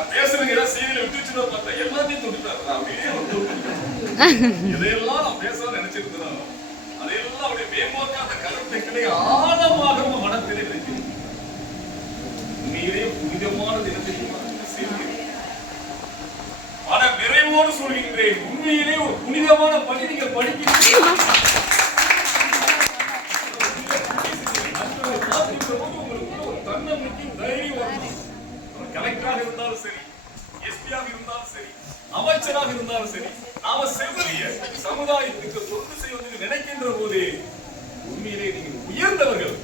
நான் பேசுறதுக்கு ஏதாவது விட்டு பார்த்தா எல்லாத்தையும் தொட்டுட்டாரு. நான் அப்படியே இதையெல்லாம் நான் பேசலாம் நினைச்சிருந்தேன். அதையெல்லாம் அப்படியே மேம்போக்காத புனிதமான தினத்தில் மன நிறைவோடு சொல்கின்றேன் உண்மையிலே ஒரு புனிதமான பணி நீங்கள் படிக்கிறீங்க இருந்தாலும் சரி எஸ்பியாக இருந்தாலும் சரி அமைச்சராக இருந்தாலும் சரி நாம செவிலிய சமுதாயத்துக்கு தொண்டு செய்வதற்கு நினைக்கின்ற போது உண்மையிலே நீங்கள் உயர்ந்தவர்கள்.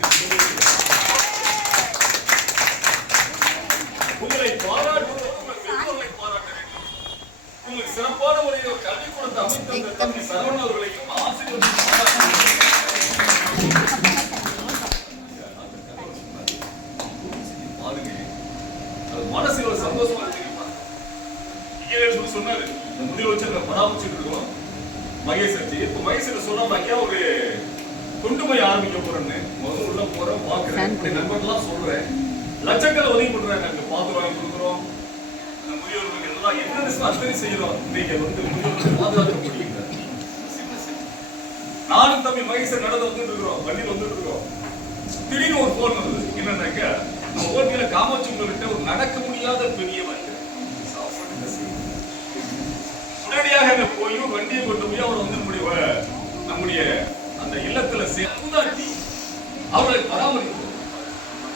உங்களை பாராட்டுவதோடு உங்கள் பெற்றோர்களை பாராட்ட வேண்டும். உங்களுக்கு சிறப்பான முறையில் கல்வி கொடுத்த அமைத்த தம்பி சரவண அவர்களையும் ஆசிரியர்களையும் பாராட்ட வேண்டும். பாருங்க அது மனசுல ஒரு சந்தோஷமா இருக்கு தெரியுமா சொல்லி சொன்னாரு. இந்த முதலமைச்சர் பராமரிச்சுட்டு இருக்கோம். மகேஷ் அச்சி இப்ப மகேஷ் சொன்னாங்க ஐயா ஒரு போய் ஆரம்பிக்க போறேன்னு. முதல்ல உள்ள போறேன் பாக்குறேன். இப்படி நண்பர்கள்லாம் சொல்றேன். லட்சக்கணக்கில் உதவி பண்றாங்க. அங்க கொடுக்குறோம். அந்த முதியோர்களுக்கு எல்லாம் என்ன அத்தனை செய்யறோம். இன்னைக்கு வந்து முதியோர்களுக்கு பாதுகாக்க முடியுங்க நானும் தம்பி மகேசன் நடந்து வந்துட்டு இருக்கிறோம். வண்டியில் வந்துட்டு இருக்கிறோம் திடீர்னு ஒரு போன் வந்தது. என்னன்னாக்க நம்ம ஓட்டியில காமாட்சி போய் வண்டியை கொண்டு போய் அவர் வந்து முடிவ நம்முடைய அந்த இல்லத்துல சேர்ந்தாட்டி அவரை பராமரிக்கும்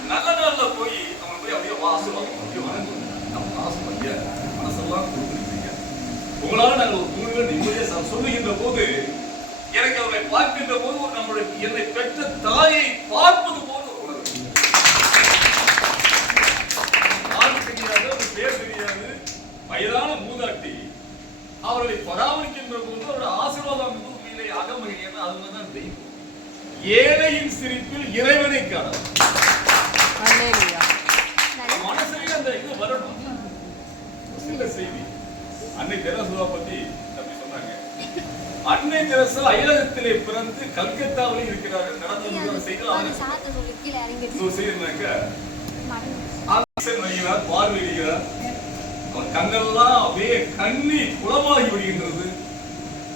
நல்ல நாள்ல போய் அவங்க போய் அப்படியே வாசலாம் அப்படியே வணங்கும் நம்ம ஆசை பைய மனசெல்லாம் கொடுத்துருக்கீங்க உங்களால நாங்கள் ஒரு தூணில நிம்மதியா ச- சொல்லுகின்ற போது எனக்கு அவரை பார்க்கின்ற போது ஒரு நம்முடைய என்னை பெற்ற தாயை பார்ப்பது பராமரிக்கின்ற போது அவருடைய ஆசீர்வாதம் உண்மையிலே அகமகிழ்ச்சி அதுதான் தெய்வம். ஏழையின் சிரிப்பில் இறைவனை காணலாம். அல்லேலூயா. மனசுலயே அந்த இது வரணும். சில செய்தி. அன்னை தெரசுவா பத்தி தம்பி சொன்னாங்க. அன்னை தெரசா அயலகத்திலே பிறந்து கல்கத்தாவிலே இருக்கிறார்கள். நடந்து செய்தி அது கண்ணெல்லாம் அப்படியே கண்ணி குளமாகி விடுகின்றது.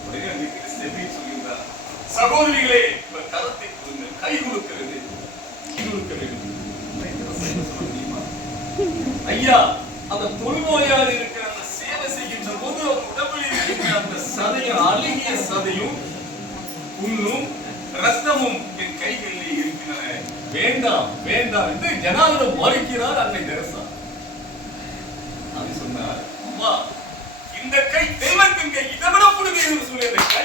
உடனே அன்னைக்கு செவி சொல்கின்றார் சகோதரிகளே இப்ப கரத்தை கை கொடுக்கிறது கை கொடுக்க வேண்டும். ஐயா அந்த தொழுநோயாளி இருக்கிற அந்த சேவை செய்கின்ற போது உடம்பில் இருக்கின்ற அந்த சதையும் அழுகிய சதையும் புண்ணும் ரத்தமும் என் கைகளில் இருக்கின்றன வேண்டாம் வேண்டாம் என்று ஜனாதிபதி மறுக்கிறார் அன்னை தரிசனம் சொன்னார். அம்மா இந்த கை தெய்வத்தின் கை இதை விட புடுங்க என்று சொல்லி கை